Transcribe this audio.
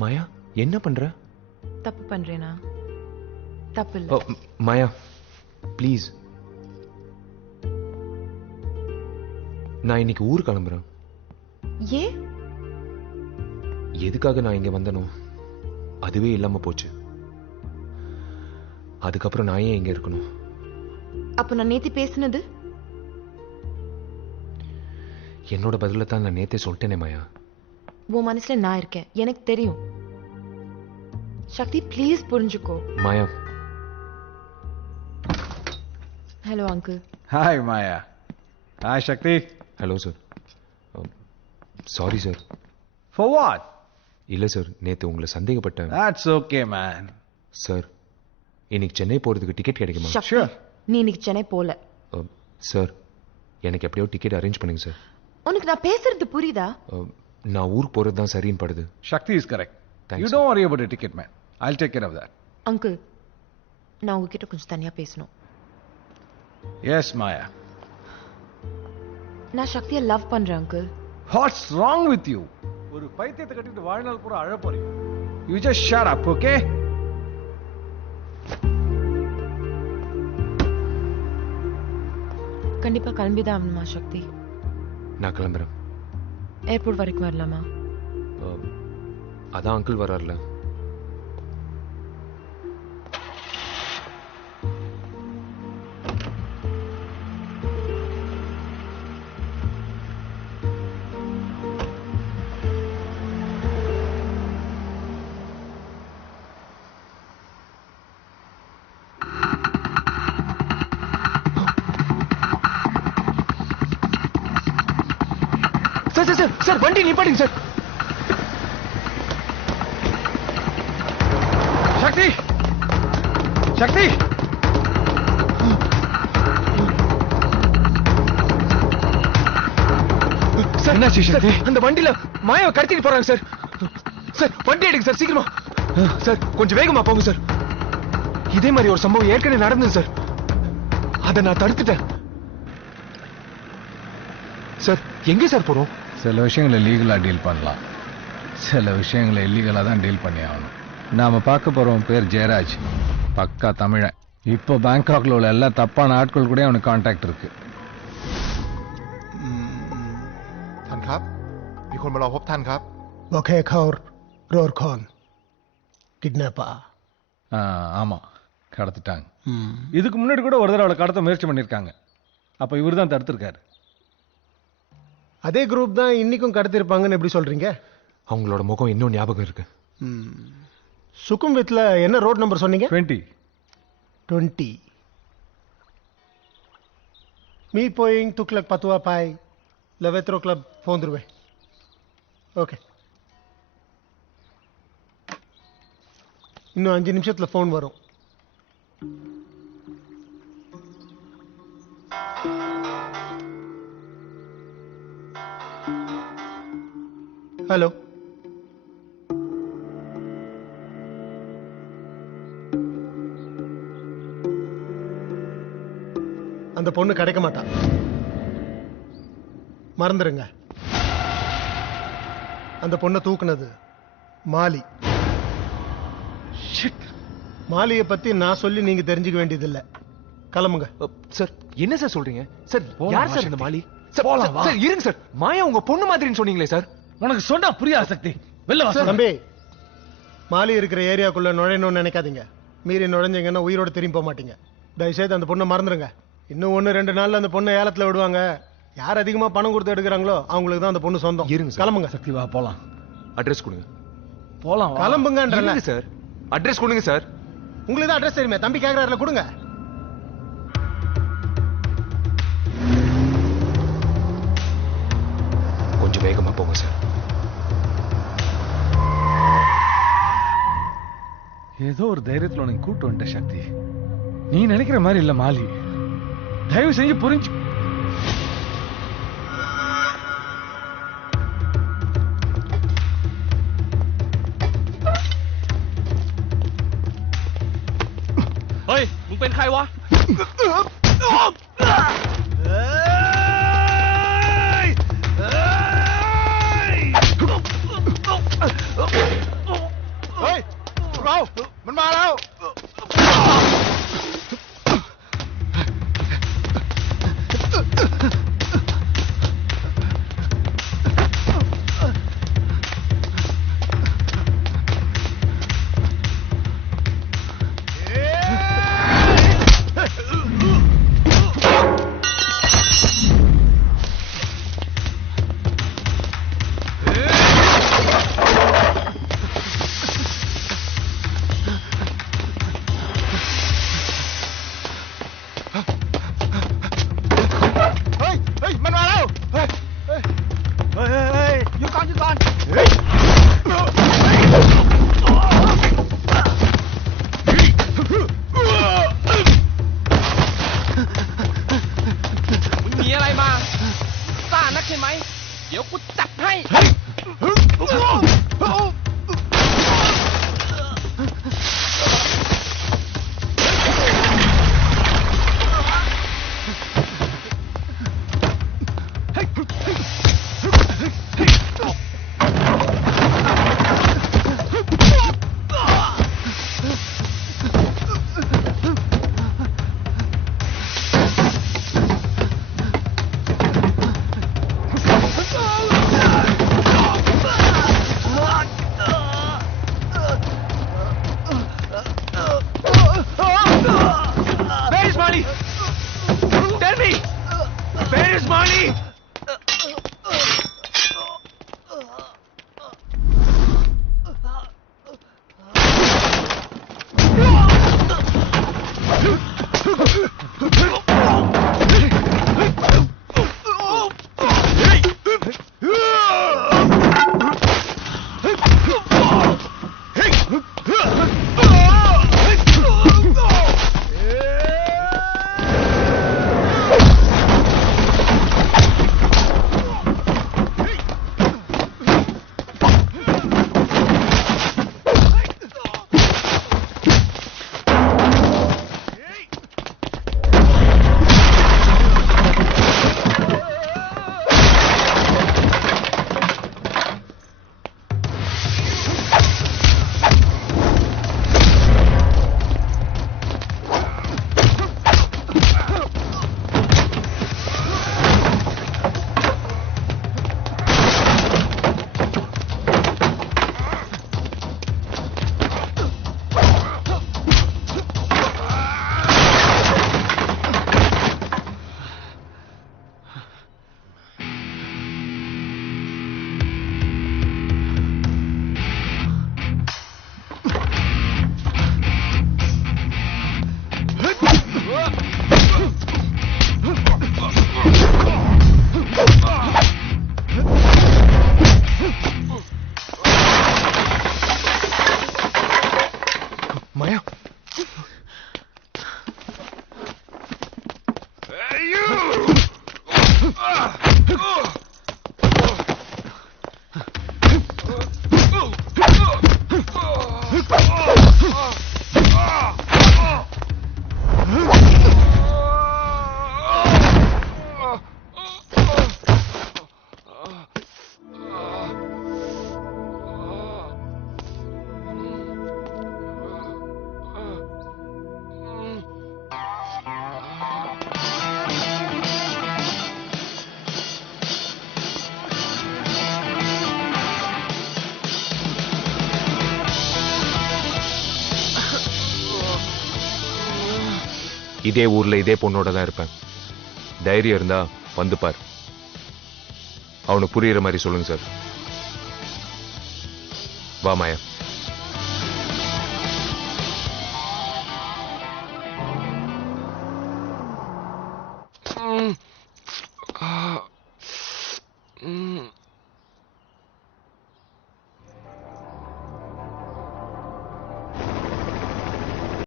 மாயா என்ன பண்ற? தப்பு பண்றேனா? தப்பு இல்ல. மாயா ப்ளீஸ், நான் இன்னைக்கு ஊர் கிளம்புறேன். ஏன்? எதுக்காக நான் இங்க வந்தனோ அதுவே இல்லாம போச்சு. அதுக்கப்புறம் நான் ஏன் இங்க இருக்கணும்? அப்ப நான் நேத்தி பேசினது என்னோட பதில தான் நான் நேத்தே சொல்லிட்டேனே மாயா. உன் மனசுல நான் இருக்கேன், எனக்கு தெரியும். சக்தி ப்ளீஸ் புரிஞ்சுக்கோ. Maya. Hello uncle. Hi Maya. Hi Shakti. Hello sir. Sorry sir. For what? இல்ல சார், நேத்து உங்களை சந்தேகப்பட்டேன். That's okay man. சார் இன்னைக்கு சென்னை போறதுக்கு டிக்கெட் கிடைக்குமா? சக்தி, நீ இன்னைக்கு சென்னை போல. சார் எனக்கு எப்படியோ டிக்கெட் அரேஞ்ச் பண்ணுங்க சார். உனக்கு நான் பேசுறது புரியுதா? நான் ஊருக்கு போறது தான் சரின்னு படுது. Shakti is correct. Thanks, You don't worry about the ticket, man. I'll take care of that. Uncle, நான் உங்ககிட்ட கொஞ்சம் தனியா பேசணும். Yes, Maya. நான் சக்தியை லவ் பண்றேன் uncle. What's wrong with you? ஒரு பைத்தியத்தை கட்டிட்டு வாழ்நாள் பூரா அழ போறீங்க. You just shut up, okay? கண்டிப்பா கிளம்பிதான் ஆகணுமா சக்தி? நான் கிளம்புறேன். ஏர்போர்ட் வரைக்கும் வரலாமா? அதான் அங்கிள் வரார்ல. சார் சார் சார் சார் வண்டி நிப்பாட்டுங்க சார். சக்தி, சக்தி. சார் என்னாச்சு சக்தி? அந்த வண்டியில மாயாவை கடத்திட்டு போறாங்க சார். சார் வண்டி எடுங்க சார், சீக்கிரமா. சார் கொஞ்சம் வேகமா போங்க சார். இதே மாதிரி ஒரு சம்பவம் ஏற்கனவே நடந்தது சார், அதை நான் தடுத்துட்டேன். சார் எங்க சார் போறோம்? சில விஷயங்களை லீகலா டீல் பண்ணலாம், சில விஷயங்களை இல்லீகலா தான் டீல் பண்ணி ஆகணும். நாம பார்க்க போறோம் பேர் ஜெயராஜ், பக்கா தமிழன். இப்போ பேங்காக்ல உள்ள எல்லா தப்பான ஆட்கள் கூட அவனுக்கு கான்டாக்ட் இருக்கு. ท่านครับมีคนมารอพบท่านครับ บอกแค่เขาโรดคอนกิดแนปา ஆமா, கடத்திட்டாங்க. இதுக்கு முன்னாடி கூட ஒரு தடவை அவளை கடத்த முயற்சி பண்ணிருக்காங்க. அப்ப இவர் தான் தடுத்திருக்காரு. அதே குரூப் தான் இன்னைக்கும் கடத்திருப்பாங்கன்னு எப்படி சொல்றீங்க? அவங்களோட முகம் இன்னும் ஞாபகம் இருக்கு. சுகும்வித்ல என்ன ரோட் நம்பர் சொன்னீங்க? 20. மீ போயிங் துக்லக் பத்துவா பாய் லெவெத்ரோ கிளப் போந்துருவே. ஓகே, இன்னும் 5 நிமிஷத்துல ஃபோன் வரும். ஹலோ, அந்த பொண்ணு கிடைக்க மாட்டா, மறந்துருங்க. அந்த பொண்ணை தூக்குனது மாலி. மாலியை பத்தி நான் சொல்லி நீங்க தெரிஞ்சுக்க வேண்டியதில்லை. கிளம்புங்க. சார் என்ன சார் சொல்றீங்க? சார் போலாம், யார் சார் இந்த மாலி? சார் போலாம், வா. சார் இருங்க சார், மாயா உங்க பொண்ணு மாதிரின்னு சொன்னீங்களே சார். உனக்கு சொன்னா புரியாது சக்தி. வெளில வா சார். தம்பி, மாலி இருக்கிற ஏரியாக்குள்ள நுழையணும்னு நினைக்காதீங்க. மீறி நுழைஞ்சீங்கன்னா உயிரோட திரும்பி போக மாட்டீங்க. தயவுசெய்து அந்த பொண்ணை மறந்துருங்க. இன்னும் 1-2 நாள்ல அந்த பொண்ணை ஏலத்துல விடுவாங்க. யார் அதிகமா பணம் கொடுத்து எடுக்கிறாங்களோ அவங்களுக்கு தான் அந்த பொண்ணு சொந்தம். இருங்க சார். கிளம்புங்க. சக்தி வா போலாம். அட்ரஸ் கொடுங்க. போலாம் வா. கிளம்புங்கன்றல. இருங்க சார், அட்ரஸ் கொடுங்க சார். உங்களுக்கு தான் அட்ரஸ் தெரியுமே, தம்பி கேக்குறாருல, கொடுங்க. கொஞ்சம் வேகமா போங்க சார். ஏதோ ஒரு தைரியத்துல உனக்கு கூட்டு வந்துட்ட சக்தி. நீ நினைக்கிற மாதிரி இல்ல மாலி. தயவு செஞ்சு புரிஞ்சு.เฮ้ย มึงเป็นใครวะ เ มีอะไรมาซ่านักใช่ไหมเดี๋ยวกูจัดให้ Where is Mali? Tell me! Where is Mali? Maya? இதே ஊர்ல இதே பொண்ணோட தான் இருப்பேன். தைரியம் இருந்தா வந்து பார். அவனுக்கு புரியுற மாதிரி சொல்லுங்க சார். வா மாயா.